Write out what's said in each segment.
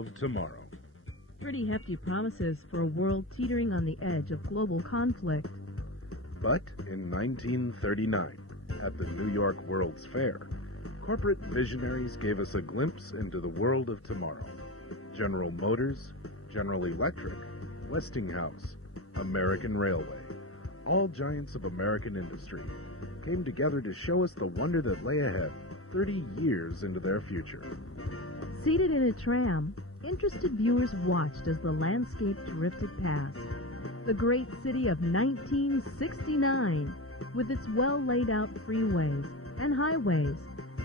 of tomorrow. Pretty hefty promises for a world teetering on the edge of global conflict. But in 1939, at the New York World's Fair, corporate visionaries gave us a glimpse into the world of tomorrow. General Motors, General Electric, Westinghouse, American Railway, all giants of American industry, came together to show us the wonder that lay ahead 30 years into their future. Seated in a tram, interested viewers watched as the landscape drifted past. The great city of 1969, with its well-laid-out freeways and highways,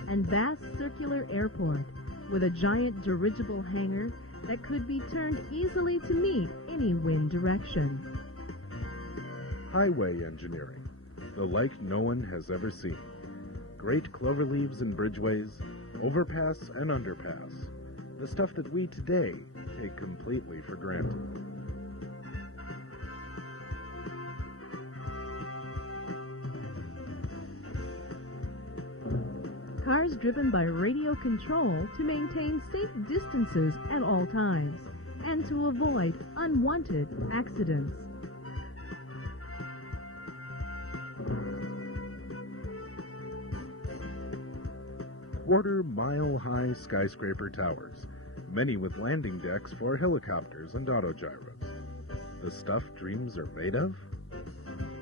and vast circular airport, with a giant dirigible hangar that could be turned easily to meet any wind direction. Highway engineering, the like no one has ever seen. Great cloverleaves and bridgeways, overpass and underpass, the stuff that we today take completely for granted. Cars driven by radio control to maintain safe distances at all times and to avoid unwanted accidents. Quarter-mile-high skyscraper towers, many with landing decks for helicopters and autogyros. The stuff dreams are made of?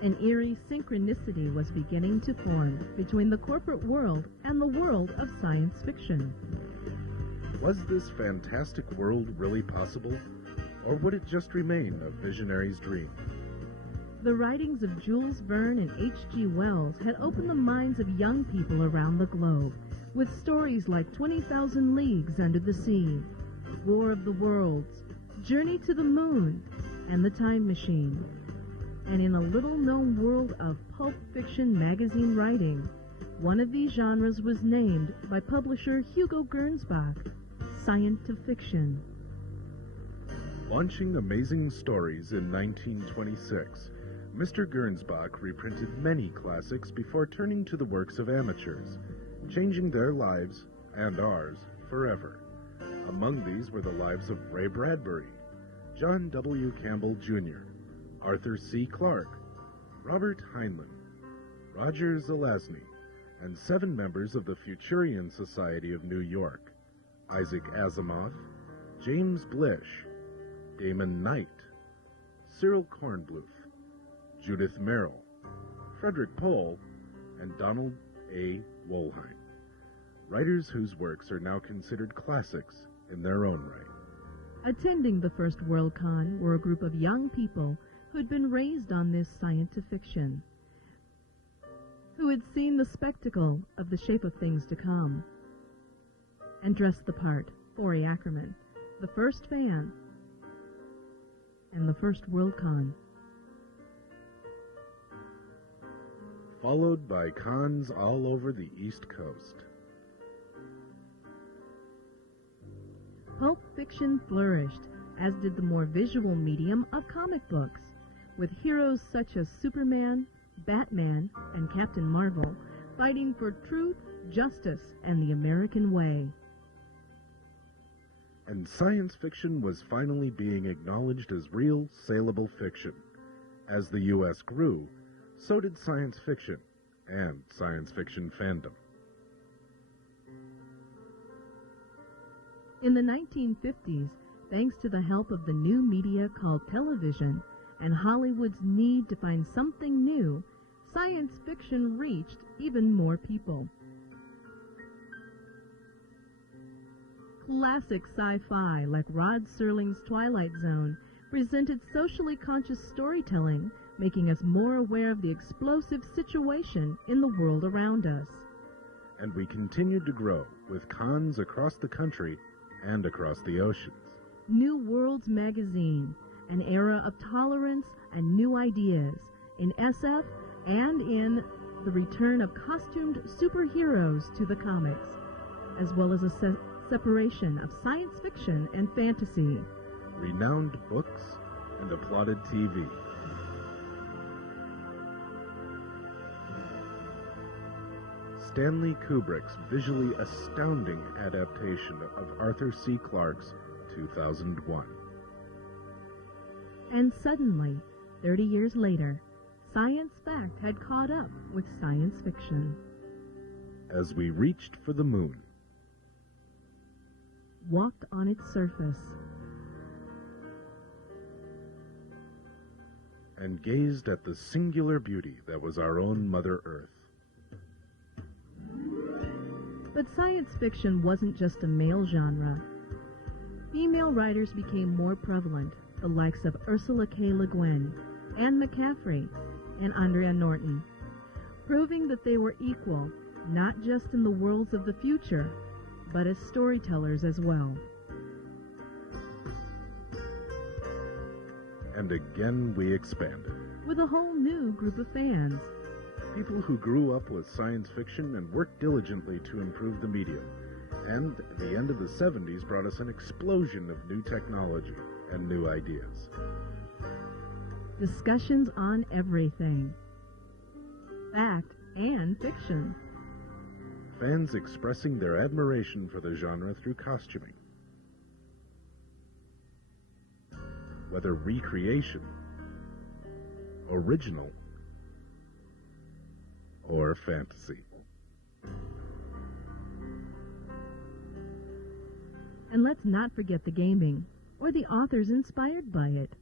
An eerie synchronicity was beginning to form between the corporate world and the world of science fiction. Was this fantastic world really possible, or would it just remain a visionary's dream? The writings of Jules Verne and H.G. Wells had opened the minds of young people around the globe, with stories like 20,000 Leagues Under the Sea, War of the Worlds, Journey to the Moon, and The Time Machine. And in a little-known world of pulp fiction magazine writing, one of these genres was named by publisher Hugo Gernsback, science fiction. Launching Amazing Stories in 1926, Mr. Gernsback reprinted many classics before turning to the works of amateurs, changing their lives, and ours, forever. Among these were the lives of Ray Bradbury, John W. Campbell, Jr., Arthur C. Clarke, Robert Heinlein, Roger Zelazny, and 7 members of the Futurian Society of New York, Isaac Asimov, James Blish, Damon Knight, Cyril Kornbluth, Judith Merrill, Frederick Pohl, and Donald A. Wollheim, writers whose works are now considered classics in their own right. Attending the first Worldcon were a group of young people who had been raised on this science fiction, who had seen the spectacle of the shape of things to come, and dressed the part, Forey Ackerman, the first fan, and the first Worldcon. Followed by cons all over the East Coast. Pulp fiction flourished, as did the more visual medium of comic books, with heroes such as Superman, Batman, and Captain Marvel fighting for truth, justice, and the American way. And science fiction was finally being acknowledged as real, saleable fiction. As the U.S. grew, so did science fiction and science fiction fandom. In the 1950s, thanks to the help of the new media called television and Hollywood's need to find something new, science fiction reached even more people. Classic sci-fi like Rod Serling's Twilight Zone presented socially conscious storytelling, making us more aware of the explosive situation in the world around us. And we continued to grow, with cons across the country and across the oceans. New Worlds magazine, an era of tolerance and new ideas, in SF and in the return of costumed superheroes to the comics, as well as a separation of science fiction and fantasy. Renowned books and applauded TV. Stanley Kubrick's visually astounding adaptation of Arthur C. Clarke's 2001. And suddenly, 30 years later, science fact had caught up with science fiction. As we reached for the moon, Walked on its surface, and gazed at the singular beauty that was our own Mother Earth. but science fiction wasn't just a male genre. Female writers became more prevalent, the likes of Ursula K. Le Guin, Anne McCaffrey, and Andrea Norton, proving that they were equal, not just in the worlds of the future, but as storytellers as well. And again we expanded. With a whole new group of fans. People who grew up with science fiction and worked diligently to improve the medium. And at the end of the 70s brought us an explosion of new technology and new ideas. Discussions on everything. Fact and fiction. Fans expressing their admiration for the genre through costuming. Whether recreation, original, or fantasy. And let's not forget the gaming, or the authors inspired by it.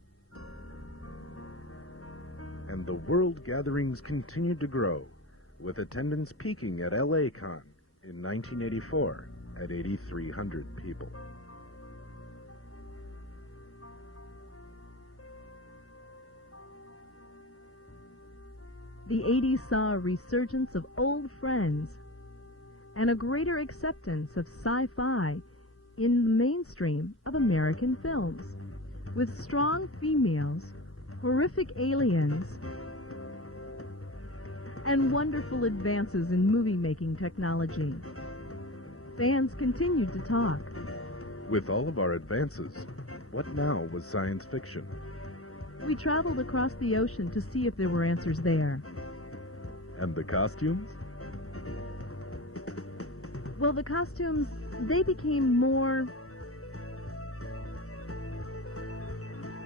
And the world gatherings continued to grow, with attendance peaking at LA-Con in 1984 at 8,300 people. The 80s saw a resurgence of old friends and a greater acceptance of sci-fi in the mainstream of American films, with strong females, horrific aliens, and wonderful advances in movie-making technology. Fans continued to talk. With all of our advances, what now was science fiction? We traveled across the ocean to see if there were answers there. And the costumes? Well, the costumes, they became more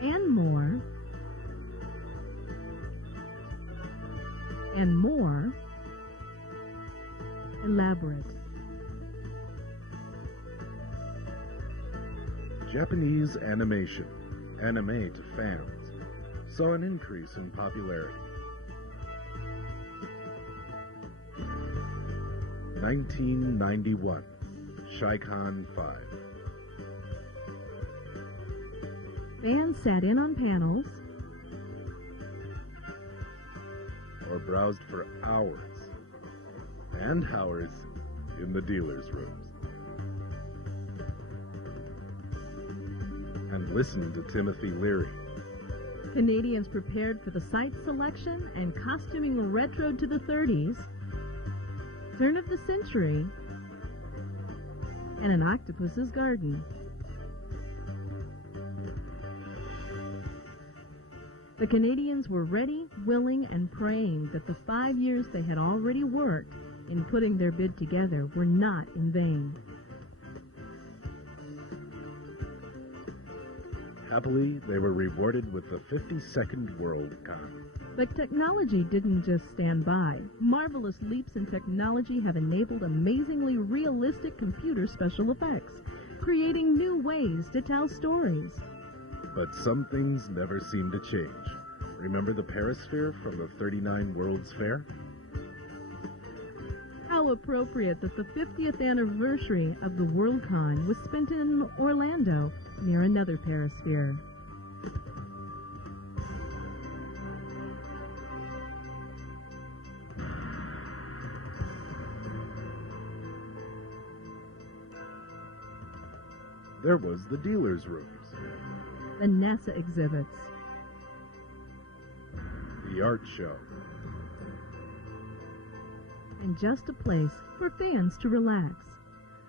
and more and more elaborate. Japanese animation, anime to fans, saw an increase in popularity. 1991, Shikon 5. Fans sat in on panels or browsed for hours and hours in the dealer's rooms and listened to Timothy Leary. Canadians prepared for the site selection and costuming retro to the 30s, turn of the century, and an octopus's garden. The Canadians were ready, willing, and praying that the 5 years they had already worked in putting their bid together were not in vain. Happily, they were rewarded with the 52nd Worldcon. But technology didn't just stand by. Marvelous leaps in technology have enabled amazingly realistic computer special effects, creating new ways to tell stories. But some things never seem to change. Remember the Perisphere from the 39 World's Fair? How appropriate that the 50th anniversary of the Worldcon was spent in Orlando, near another Perisphere. There was the dealer's rooms, The NASA exhibits, the art show, and just a place for fans to relax.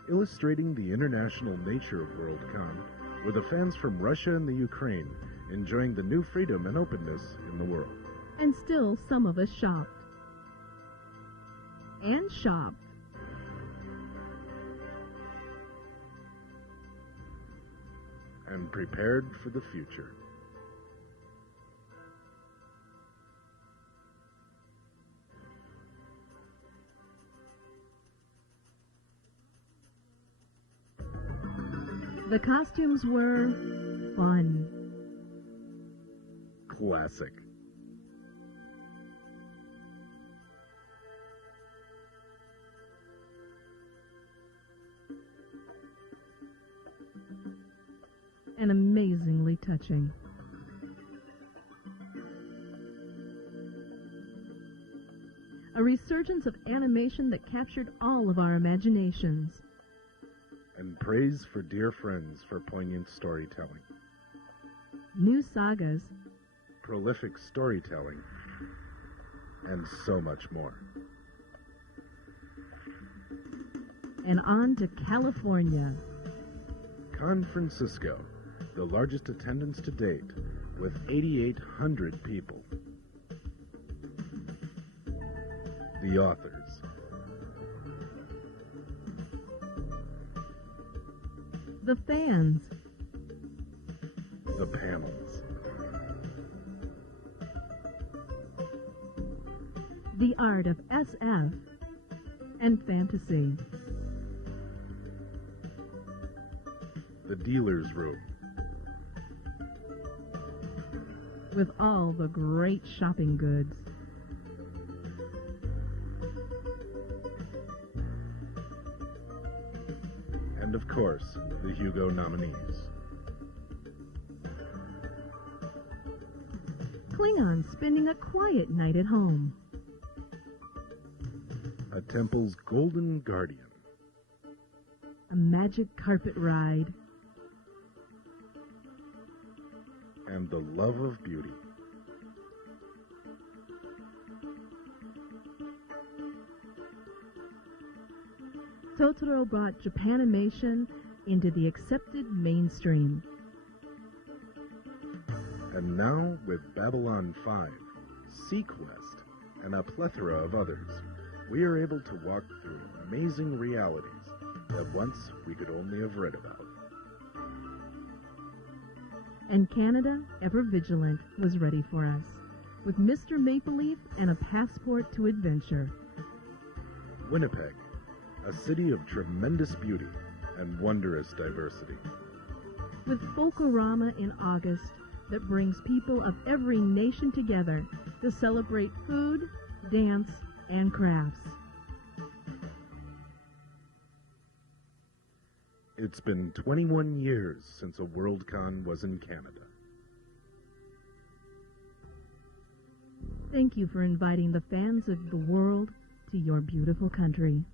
illustrating the international nature of Worldcon, were the fans from Russia and the Ukraine enjoying the new freedom and openness in the world. And still some of us shopped. And shopped. and prepared for the future. The costumes were fun. Classic. And amazingly touching. A resurgence of animation that captured all of our imaginations. And praise for dear friends for poignant storytelling. New sagas. Prolific storytelling. And so much more. And on to California. San Francisco, the largest attendance to date, with 8,800 people. The authors. The fans. The panels. The art of SF and fantasy. The dealer's room. With all the great shopping goods. And of course, the Hugo nominees. Klingons spending a quiet night at home. A temple's golden guardian. A magic carpet ride. And the love of beauty. Totoro brought Japanimation into the accepted mainstream. And now, with Babylon 5, Sequest, and a plethora of others, we are able to walk through amazing realities that once we could only have read about. And Canada, ever vigilant, was ready for us, with Mr. Maple Leaf and a passport to adventure. Winnipeg, a city of tremendous beauty and wondrous diversity. With Folkorama in August that brings people of every nation together to celebrate food, dance, and crafts. It's been 21 years since a Worldcon was in Canada. Thank you for inviting the fans of the world to your beautiful country.